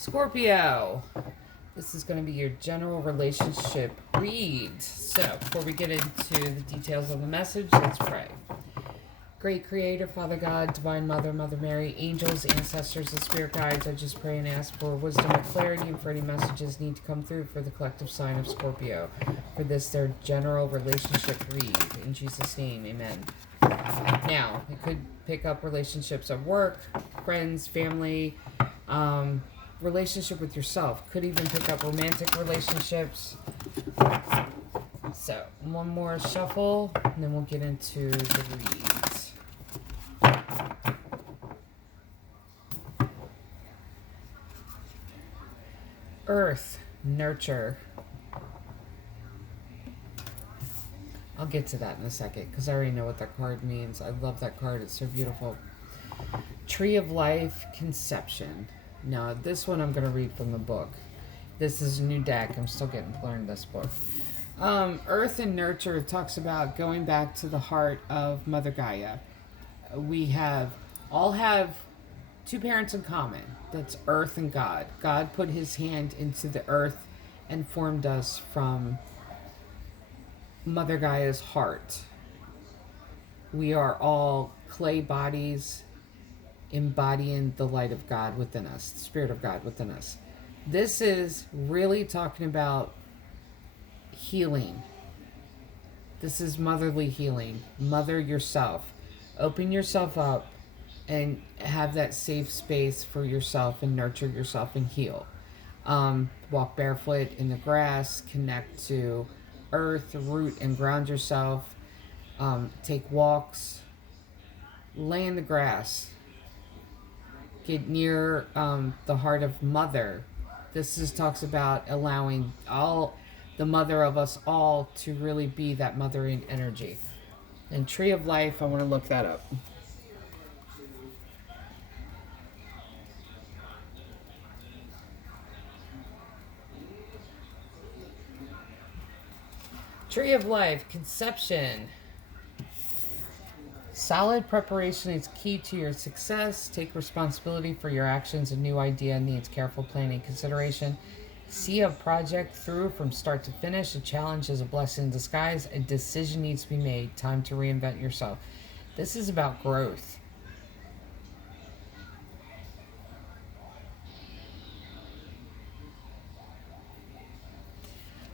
Scorpio, this is going to be your general relationship read. So, before we get into the details of the message, let's pray. Great Creator, Father God, Divine Mother, Mother Mary, angels, ancestors, and spirit guides, I just pray and ask for wisdom and clarity and for any messages need to come through for the collective sign of Scorpio. For this, their general relationship read. In Jesus' name, amen. Now, it could pick up relationships at work, friends, family, relationship with yourself. Could even pick up romantic relationships. So, one more shuffle, and then we'll get into the reads. Earth, nurture. I'll get to that in a second, because I already know what that card means. I love that card. It's so beautiful. Tree of Life, conception. Now, this one I'm going to read from the book. This is a new deck. I'm still getting to learn this book. Earth and nurture talks about going back to the heart of Mother Gaia. We all have two parents in common. That's Earth and God. God put his hand into the earth and formed us from Mother Gaia's heart. We are all clay bodies embodying the light of God within us, the Spirit of God within us. This is really talking about healing. This is motherly healing. Mother yourself. Open yourself up and have that safe space for yourself and nurture yourself and heal. Walk barefoot in the grass, connect to earth, root and ground yourself. Take walks, lay in the grass. Get near the heart of Mother. This talks about allowing the mother of us all to really be that mothering energy. And Tree of Life, I want to look that up. Tree of Life, conception. Solid preparation is key to your success. Take responsibility for your actions. A new idea needs careful planning and consideration. See a project through from start to finish. A challenge is a blessing in disguise. A decision needs to be made. Time to reinvent yourself. This is about growth.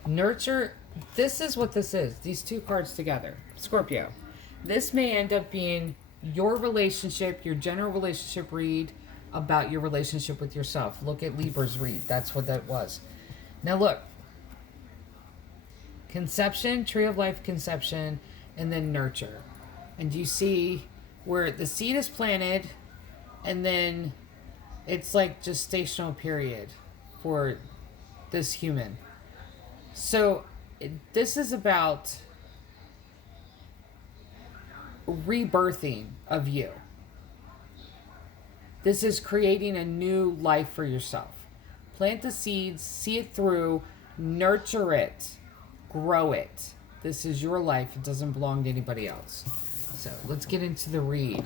Nurture. This is what this is. These two cards together. Scorpio. This may end up being your relationship, your general relationship read about your relationship with yourself. Look at Libra's read. That's what that was. Now look. Conception, Tree of Life, conception, and then nurture. And you see where the seed is planted, and then it's like gestational period for this human. So this is about rebirthing of you. This is creating a new life for yourself. Plant the seeds, see it through, nurture it, grow it. This is your life. It doesn't belong to anybody else. So let's get into the read.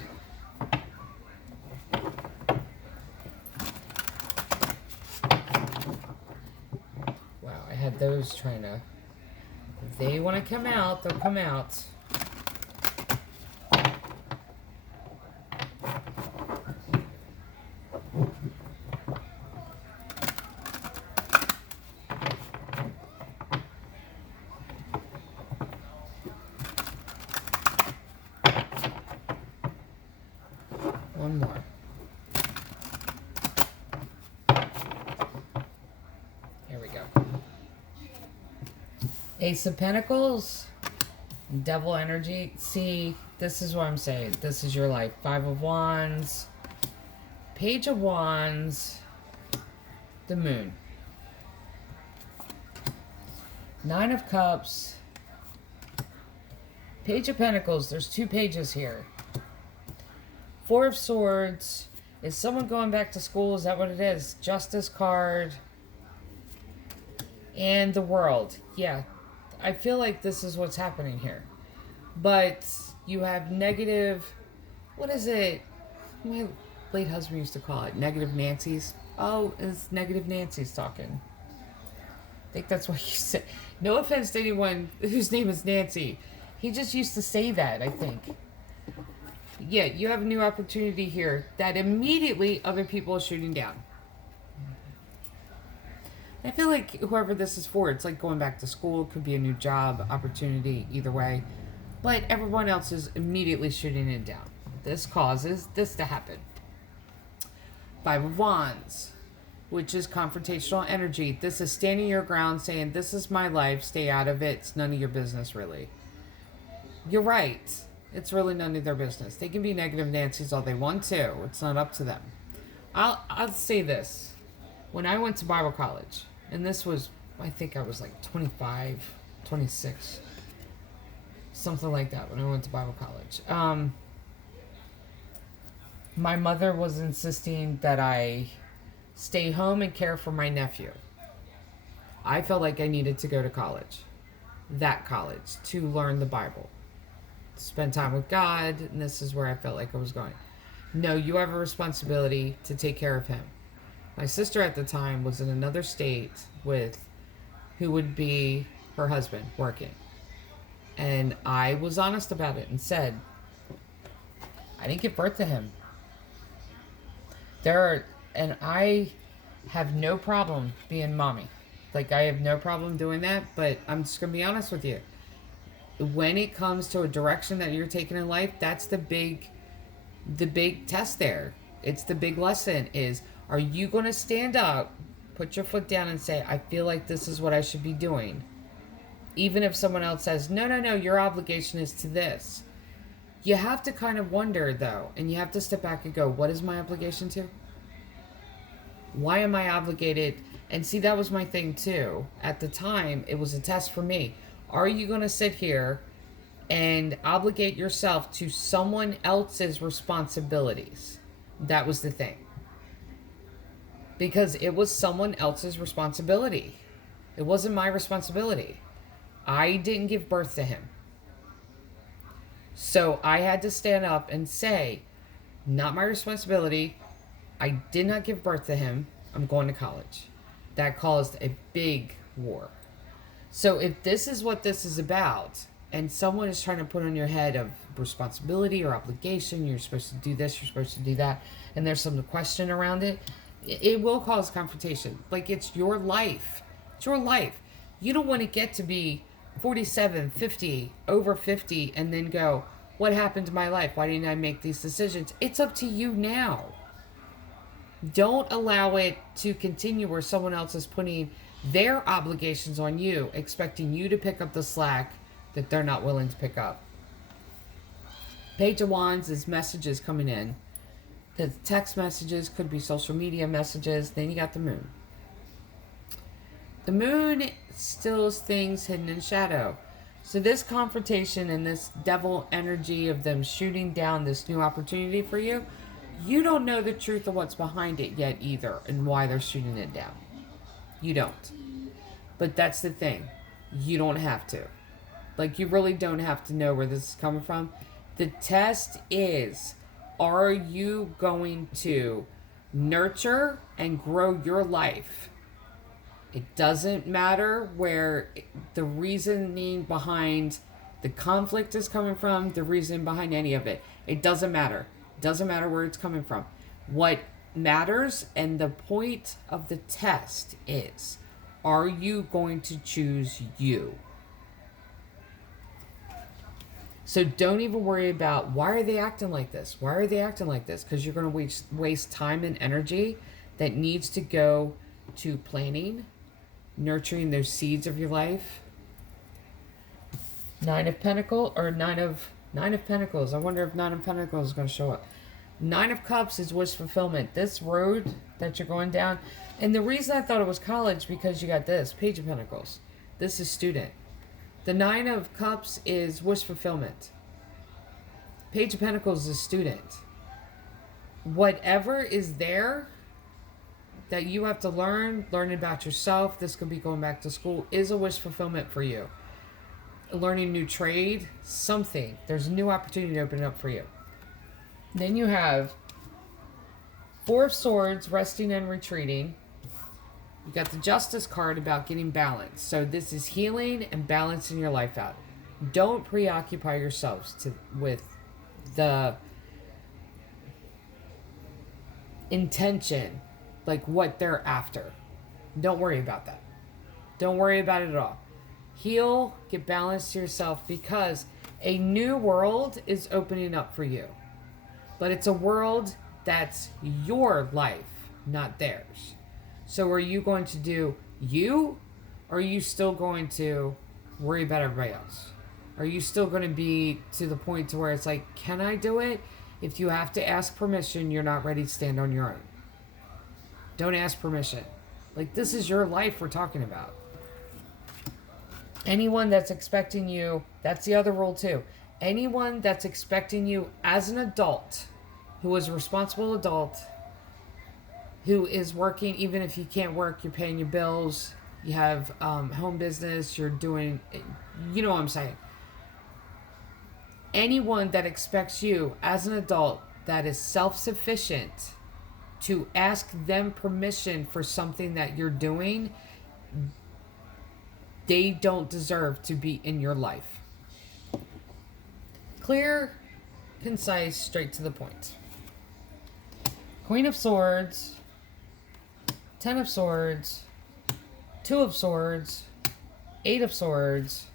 Wow, I had those trying to... If they want to come out, they'll come out. One more. Here we go. Ace of Pentacles, Devil energy. See, this is what I'm saying. This is your life. Five of Wands, Page of Wands, the Moon. Nine of Cups, Page of Pentacles. There's two pages here. Four of Swords. Is someone going back to school? Is that what it is? Justice card. And the World. Yeah. I feel like this is what's happening here. But you have negative... What is it? My late husband used to call it negative Nancy's. Oh, it's Negative Nancy's talking. I think that's what you said. No offense to anyone whose name is Nancy. He just used to say that, I think. Yeah, you have a new opportunity here that immediately other people are shooting down. I feel like whoever this is for, it's like going back to school. It could be a new job, opportunity, either way. But everyone else is immediately shooting it down. This causes this to happen. Five of Wands, which is confrontational energy. This is standing your ground, saying, this is my life, stay out of it. It's none of your business, really. You're right. It's really none of their business. They can be negative Nancy's all they want to. It's not up to them. I'll say this. When I went to Bible college, and this was, I think I was like 25, 26, something like that when I went to Bible college. My mother was insisting that I stay home and care for my nephew. I felt like I needed to go to college, that college, to learn the Bible, spend time with God, and this is where I felt like I was going. No, you have a responsibility to take care of him. My sister at the time was in another state with who would be her husband working. And I was honest about it and said, I didn't give birth to him. And I have no problem being mommy. Like, I have no problem doing that, but I'm just going to be honest with you. When it comes to a direction that you're taking in life, that's the big test there. It's the big lesson is, are you going to stand up, put your foot down and say, I feel like this is what I should be doing? Even if someone else says, no, your obligation is to this. You have to kind of wonder, though, and you have to step back and go, what is my obligation to? Why am I obligated? And see, that was my thing, too. At the time, it was a test for me. Are you going to sit here and obligate yourself to someone else's responsibilities? That was the thing. Because it was someone else's responsibility. It wasn't my responsibility. I didn't give birth to him. So I had to stand up and say, not my responsibility. I did not give birth to him. I'm going to college. That caused a big war. So if this is what this is about, and someone is trying to put on your head of responsibility or obligation, you're supposed to do this, you're supposed to do that, and there's some question around it, it will cause confrontation. Like, it's your life. It's your life. You don't want to get to be 47, 50, over 50, and then go, what happened to my life? Why didn't I make these decisions? It's up to you now. Don't allow it to continue where someone else is putting their obligations on you, expecting you to pick up the slack that they're not willing to pick up. Page of Wands is messages coming in. The text messages could be social media messages. Then you got the moon. The moon stills things hidden in shadow. So this confrontation and this devil energy of them shooting down this new opportunity for you, you don't know the truth of what's behind it yet either and why they're shooting it down. You don't. But that's the thing. You don't have to. Like, you really don't have to know where this is coming from. The test is, are you going to nurture and grow your life? It doesn't matter where the reasoning behind the conflict is coming from, the reason behind any of it. It doesn't matter. It doesn't matter where it's coming from. What matters and the point of the test is, are you going to choose you? So don't even worry about, why are they acting like this? Why are they acting like this? Because you're going to waste time and energy that needs to go to planning, nurturing those seeds of your life. Nine of Pentacles. I wonder if Nine of Pentacles is going to show up. Nine of Cups is wish fulfillment. This road that you're going down. And the reason I thought it was college, because you got this, Page of Pentacles. This is student. The Nine of Cups is wish fulfillment. Page of Pentacles is student. Whatever is there that you have to learn about yourself, this could be going back to school, is a wish fulfillment for you. Learning a new trade, something. There's a new opportunity to open up for you. Then you have Four of Swords, resting and retreating. You got the Justice card about getting balance. So this is healing and balancing your life out. Don't preoccupy yourselves with the intention, like what they're after. Don't worry about that. Don't worry about it at all. Heal, get balance to yourself, because a new world is opening up for you. But it's a world that's your life, not theirs. So are you going to do you, or are you still going to worry about everybody else? Are you still going to be to the point to where it's like, can I do it? If you have to ask permission, you're not ready to stand on your own. Don't ask permission. Like, this is your life we're talking about. Anyone that's expecting you, that's the other rule too. Anyone that's expecting you as an adult, who is a responsible adult, who is working, even if you can't work, you're paying your bills, you have home business, you're doing, you know what I'm saying. Anyone that expects you as an adult that is self-sufficient to ask them permission for something that you're doing, they don't deserve to be in your life. Clear, concise, straight to the point. Queen of Swords, Ten of Swords, Two of Swords, Eight of Swords,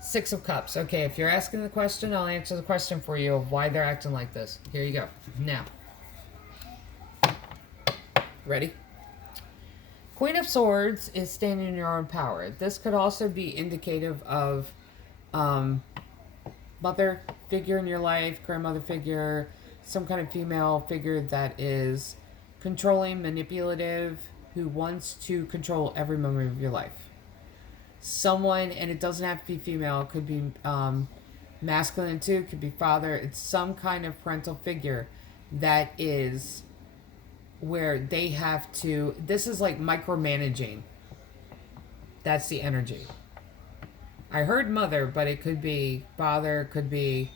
Six of Cups. Okay, if you're asking the question, I'll answer the question for you of why they're acting like this. Here you go. Now. Ready? Queen of Swords is standing in your own power. This could also be indicative of mother figure in your life, grandmother figure, some kind of female figure that is controlling, manipulative, who wants to control every moment of your life. Someone, and it doesn't have to be female, it could be masculine too, it could be father. It's some kind of parental figure that is where they have to, this is like micromanaging. That's the energy. I heard mother, but it could be father, could be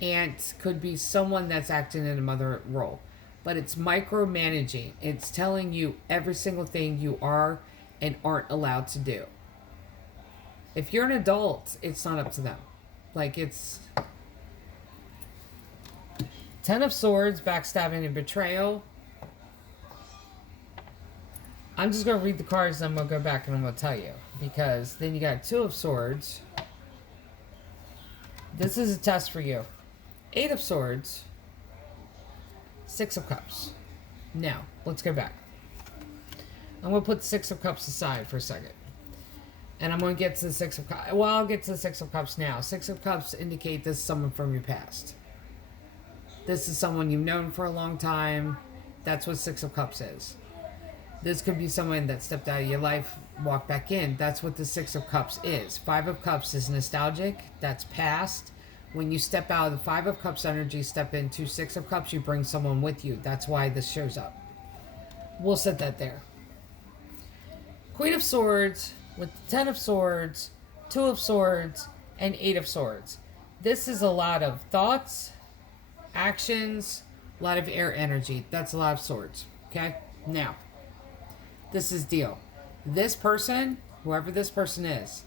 aunt, could be someone that's acting in a mother role. But it's micromanaging. It's telling you every single thing you are and aren't allowed to do. If you're an adult, it's not up to them. Like, it's Ten of Swords, backstabbing and betrayal. I'm just going to read the cards and I'm going to go back and I'm going to tell you. Because then you got Two of Swords. This is a test for you. Eight of Swords. Six of Cups. Now, let's go back. I'm going to put Six of Cups aside for a second. And I'm going to get to the Six of Cups. Well, I'll get to the Six of Cups now. Six of Cups indicate this is someone from your past. This is someone you've known for a long time. That's what Six of Cups is. This could be someone that stepped out of your life, walked back in. That's what the Six of Cups is. Five of Cups is nostalgic. That's past. When you step out of the Five of Cups energy, step into Six of Cups, you bring someone with you. That's why this shows up. We'll set that there. Queen of Swords with the Ten of Swords, Two of Swords, and Eight of Swords. This is a lot of thoughts, actions, a lot of air energy. That's a lot of swords. Okay? Now, this is deal. This person, whoever this person is,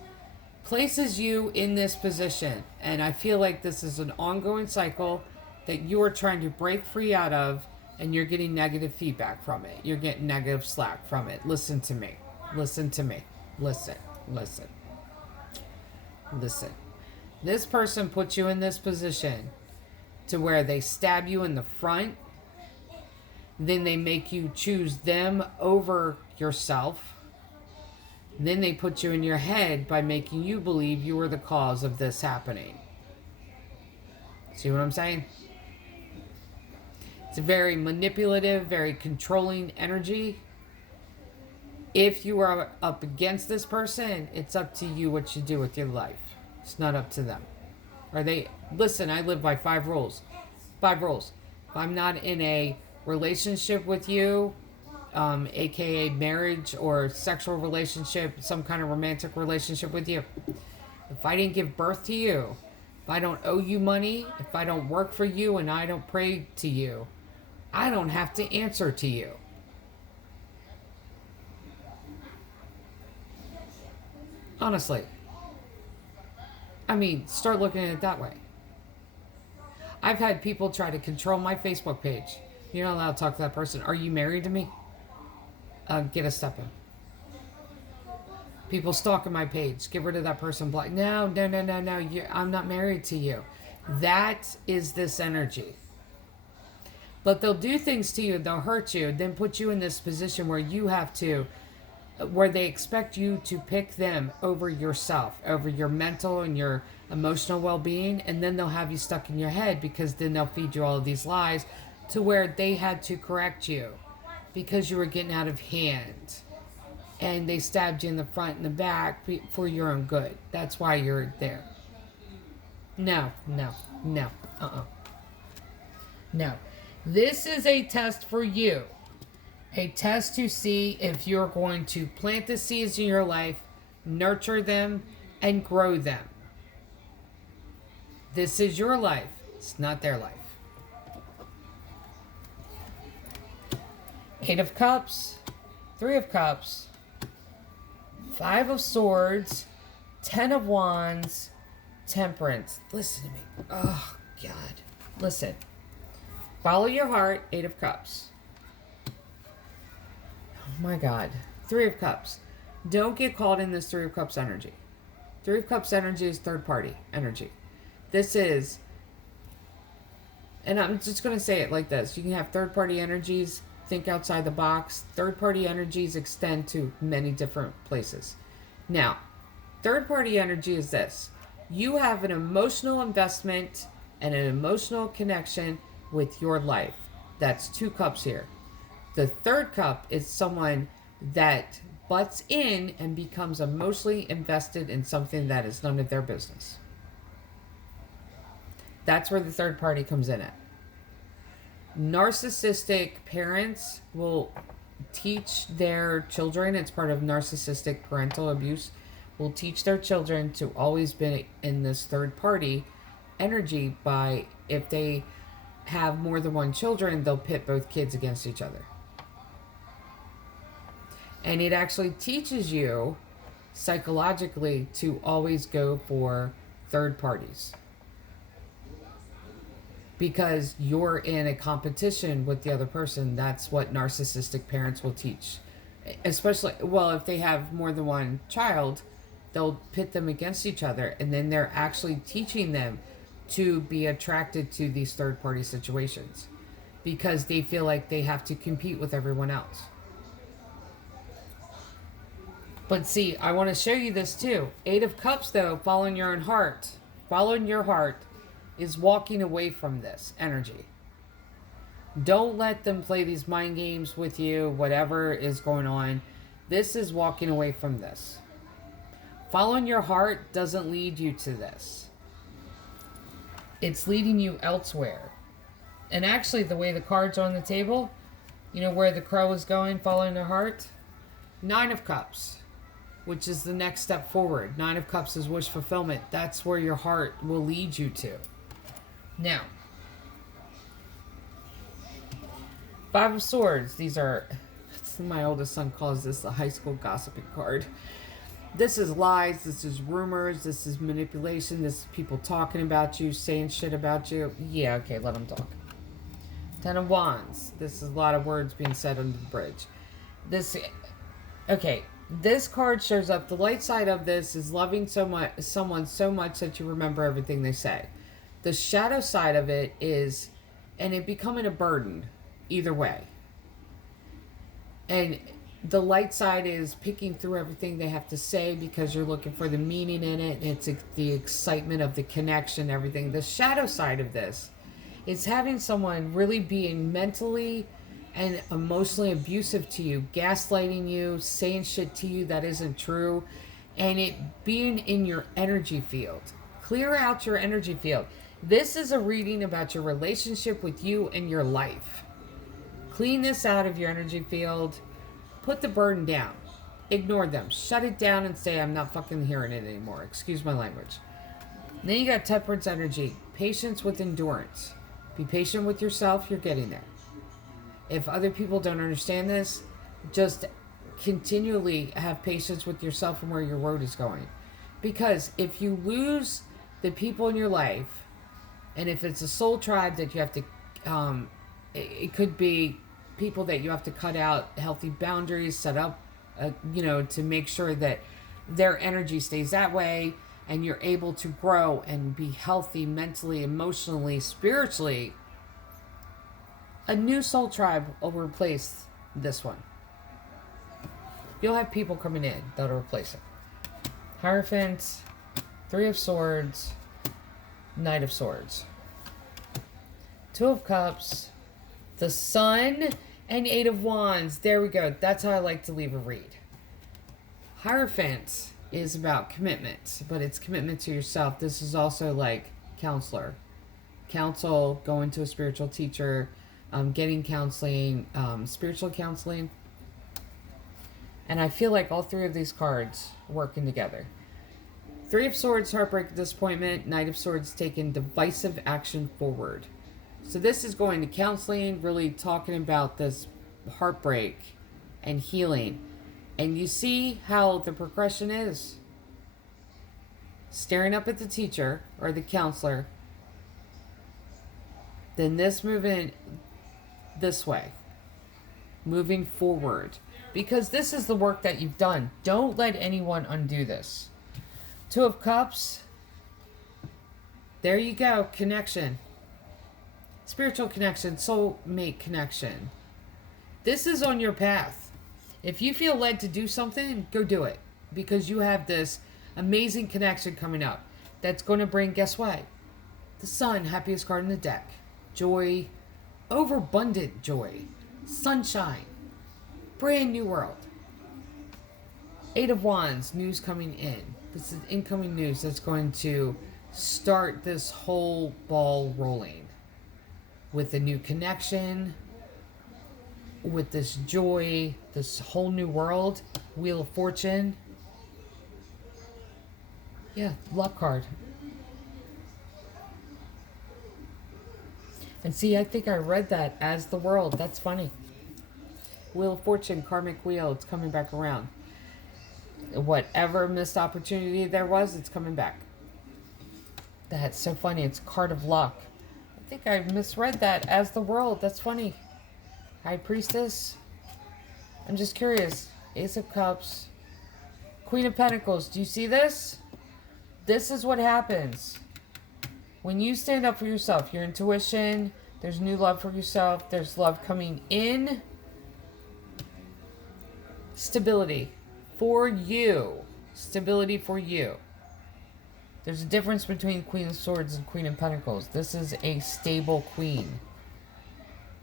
places you in this position. And I feel like this is an ongoing cycle that you are trying to break free out of, and you're getting negative feedback from it. You're getting negative slack from it. Listen to me. Listen to me. Listen. Listen. Listen. This person puts you in this position to where they stab you in the front. Then they make you choose them over yourself. Then they put you in your head by making you believe you were the cause of this happening. See what I'm saying? It's a very manipulative, very controlling energy. If you are up against this person, it's up to you what you do with your life. It's not up to them. Are they? Listen, I live by 5 rules. 5 rules. If I'm not in a relationship with you, aka marriage or sexual relationship, some kind of romantic relationship with you, if I didn't give birth to you, if I don't owe you money, if I don't work for you and I don't pray to you, I don't have to answer to you. Honestly. I mean, start looking at it that way. I've had people try to control my Facebook page. You're not allowed to talk to that person. Are you married to me? Get a step in. People stalking my page. Get rid of that person. Block. No. I'm not married to you. That is this energy. But they'll do things to you. They'll hurt you. Then put you in this position where you have to, where they expect you to pick them over yourself, over your mental and your emotional well-being. And then they'll have you stuck in your head, because then they'll feed you all of these lies to where they had to correct you because you were getting out of hand. And they stabbed you in the front and the back for your own good. That's why you're there. No. No. This is a test for you. A test to see if you're going to plant the seeds in your life, nurture them, and grow them. This is your life. It's not their life. 8 of Cups, 3 of Cups, 5 of Swords, 10 of Wands, Temperance. Listen to me. Oh, God. Listen. Follow your heart, 8 of Cups. Oh, my God. 3 of Cups. Don't get caught in this 3 of Cups energy. 3 of Cups energy is third party energy. This is, and I'm just going to say it like this. You can have third party energies. Think outside the box. Third party energies extend to many different places. Now, third party energy is this. You have an emotional investment and an emotional connection with your life. That's 2 cups here. The third cup is someone that butts in and becomes emotionally invested in something that is none of their business. That's where the third party comes in at. Narcissistic parents will teach their children, it's part of narcissistic parental abuse, will teach their children to always be in this third party energy by, if they have more than one children, they'll pit both kids against each other. And it actually teaches you psychologically to always go for third parties, because you're in a competition with the other person. That's what narcissistic parents will teach. Especially, well, if they have more than one child, they'll pit them against each other, and then they're actually teaching them to be attracted to these third party situations because they feel like they have to compete with everyone else. But see, I want to show you this too. 8 of Cups, though, following your own heart. Following your heart is walking away from this energy. Don't let them play these mind games with you, whatever is going on. This is walking away from this. Following your heart doesn't lead you to this. It's leading you elsewhere. And actually, the way the cards are on the table, you know where the crow is going, following their heart? 9 of Cups, which is the next step forward. 9 of Cups is wish fulfillment. That's where your heart will lead you to. Now, 5 of Swords. These are, my oldest son calls this the high school gossiping card. This is lies, this is rumors, this is manipulation, this is people talking about you, saying shit about you. Yeah, okay, let them talk. 10 of Wands. This is a lot of words being said under the bridge. This card shows up. The light side of this is loving someone so much that you remember everything they say. The shadow side of it is, and it becoming a burden, either way. And the light side is picking through everything they have to say because you're looking for the meaning in it. It's the excitement of the connection, everything. The shadow side of this is having someone really being mentally and emotionally abusive to you, gaslighting you, saying shit to you that isn't true, and it being in your energy field. Clear out your energy field. This is a reading about your relationship with you and your life. Clean this out of your energy field. Put the burden down. Ignore them. Shut it down and say, I'm not fucking hearing it anymore. Excuse my language. And then you got Temperance energy. Patience with endurance. Be patient with yourself. You're getting there. If other people don't understand this, just continually have patience with yourself and where your road is going. Because if you lose the people in your life, and if it's a soul tribe that you have to, it could be people that you have to cut out healthy boundaries, set up, to make sure that their energy stays that way and you're able to grow and be healthy mentally, emotionally, spiritually. A new soul tribe will replace this one. You'll have people coming in that'll replace it. Hierophant, Three of Swords, Knight of Swords, Two of Cups, the Sun, and Eight of Wands. There we go. That's how I like to leave a read. Hierophant is about commitment, but it's commitment to yourself. This is also like counselor. Counsel, going to a spiritual teacher, getting counseling, spiritual counseling. And I feel like all three of these cards working together. Three of Swords, heartbreak, disappointment. Knight of Swords, taking divisive action forward. So this is going to counseling, really talking about this heartbreak and healing. And you see how the progression is. Staring up at the teacher or the counselor. Then this moving this way. Moving forward. Because this is the work that you've done. Don't let anyone undo this. Two of Cups. There you go. Connection. Spiritual connection. Soulmate connection. This is on your path. If you feel led to do something, go do it. Because you have this amazing connection coming up. That's going to bring, guess what? The Sun, happiest card in the deck. Joy. Overabundant joy. Sunshine. Brand new world. Eight of Wands, news coming in. This is incoming news that's going to start this whole ball rolling. With a new connection. With this joy. This whole new world. Wheel of Fortune. Yeah, luck card. And see, I think I read that as the world. That's funny. Wheel of Fortune, karmic wheel, it's coming back around. Whatever missed opportunity there was, it's coming back. That's so funny. It's card of luck. I think I misread that as the world. That's funny. High Priestess. I'm just curious. Ace of Cups. Queen of Pentacles. Do you see this? This is what happens. When you stand up for yourself, your intuition, there's new love for yourself, there's love coming in. Stability for you. Stability for you. There's a difference between Queen of Swords and Queen of Pentacles. This is a stable queen.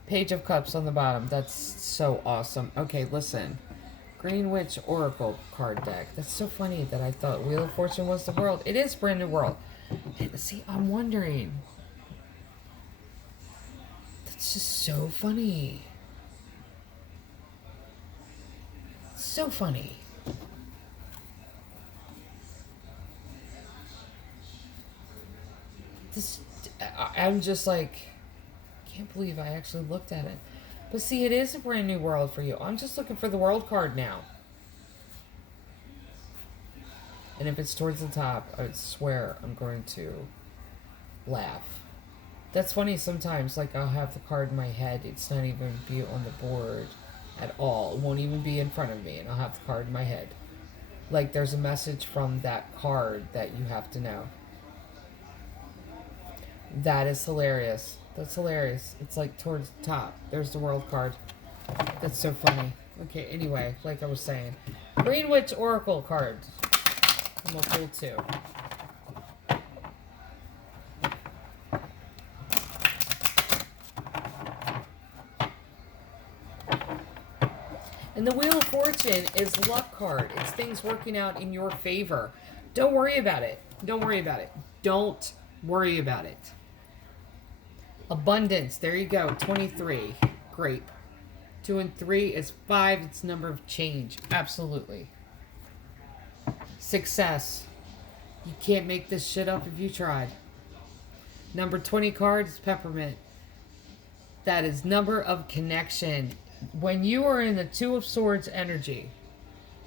Page of Cups on the bottom. That's so awesome. Okay, listen. Green Witch Oracle card deck. That's so funny that I thought Wheel of Fortune was the world. It is brand new world. And see, I'm wondering. That's just so funny. So funny. I'm just like, can't believe I actually looked at it. But see, it is a brand new world for you. I'm just looking for the world card now. And if it's towards the top, I would swear I'm going to laugh. That's funny sometimes. Like, I'll have the card in my head. It's not even be on the board at all. It won't even be in front of me. And I'll have the card in my head. Like, there's a message from that card that you have to know. That is hilarious. That's hilarious. It's like towards the top. There's the world card. That's so funny. Okay, anyway, like I was saying. Green Witch Oracle cards. And we'll pull two. And the Wheel of Fortune is luck card. It's things working out in your favor. Don't worry about it. Don't worry about it. Don't worry about it. Abundance. There you go. 23. Great. 2 and 3 is 5. It's number of change. Absolutely. Success. You can't make this shit up if you tried. Number 20 card is Peppermint. That is number of connection. When you are in the Two of Swords energy,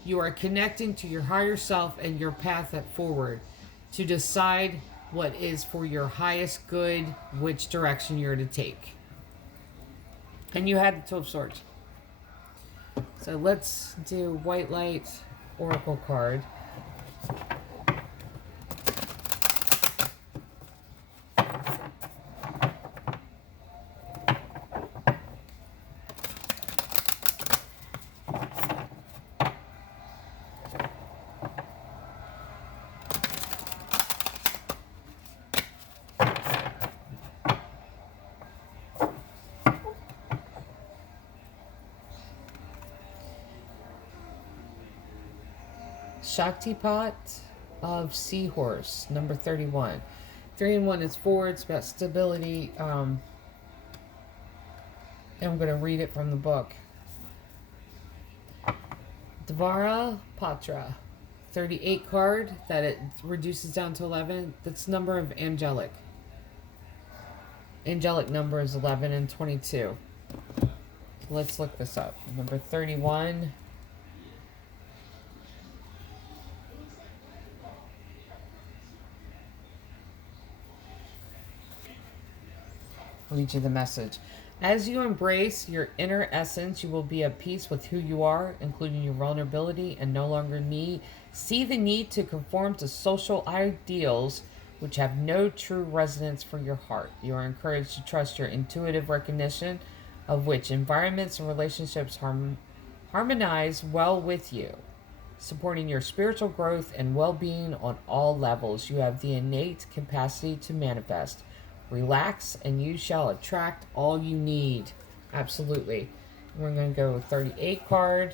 you are connecting to your higher self and your path forward to decide what is for your highest good, which direction you're to take. And you had the Two of Swords. So let's do White Light Oracle card. Shaktipat of Seahorse, number 31. 3 and 1 is forward. It's about stability. And I'm going to read it from the book. Dvara Patra, 38 card, that it reduces down to 11. That's number of angelic. Angelic number is 11 and 22. So let's look this up. Number 31. I'll read you the message. As you embrace your inner essence, you will be at peace with who you are, including your vulnerability, and no longer see the need to conform to social ideals which have no true resonance for your heart. You are encouraged to trust your intuitive recognition of which environments and relationships harmonize well with you, supporting your spiritual growth and well-being on all levels. You have the innate capacity to manifest. Relax and you shall attract all you need. Absolutely. We're going to go with 38 card.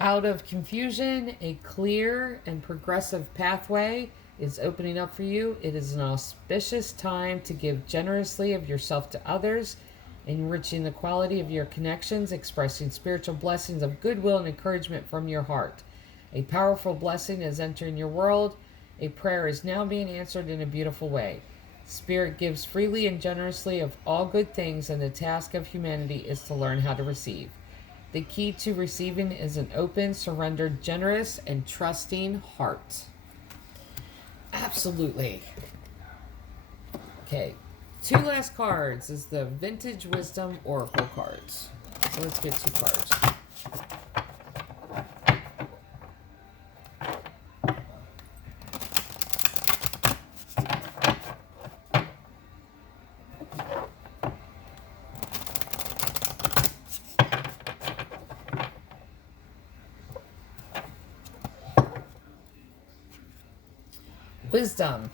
Out of confusion, a clear and progressive pathway is opening up for you. It is an auspicious time to give generously of yourself to others, enriching the quality of your connections, expressing spiritual blessings of goodwill and encouragement from your heart. A powerful blessing is entering your world. A prayer is now being answered in a beautiful way. Spirit gives freely and generously of all good things, and the task of humanity is to learn how to receive. The key to receiving is an open, surrendered, generous, and trusting heart. Absolutely. Okay, 2 last cards is the Vintage Wisdom Oracle cards. So let's get 2 cards. Wisdom.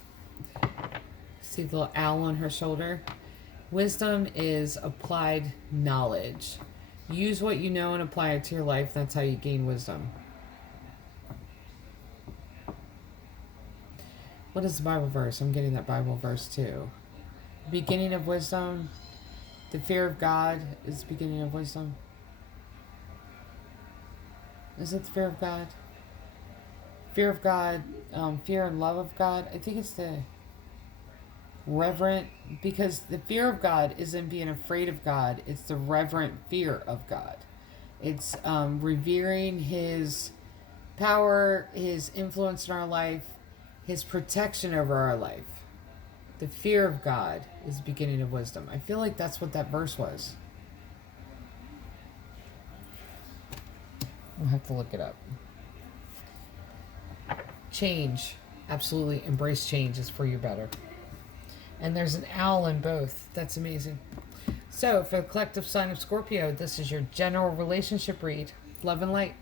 See the little owl on her shoulder? Wisdom is applied knowledge. Use what you know and apply it to your life. That's how you gain wisdom. What is the Bible verse? I'm getting that Bible verse too. Beginning of wisdom. The fear of God is the beginning of wisdom. Is it the fear of God? Fear of God, fear and love of God. I think it's the reverent, because the fear of God isn't being afraid of God. It's the reverent fear of God. It's revering His power, His influence in our life, His protection over our life. The fear of God is the beginning of wisdom. I feel like that's what that verse was. I'll have to look it up. Change. Absolutely embrace change. It's for your better. And there's an owl in both. That's amazing. So for the collective sign of Scorpio, this is your general relationship read. Love and light.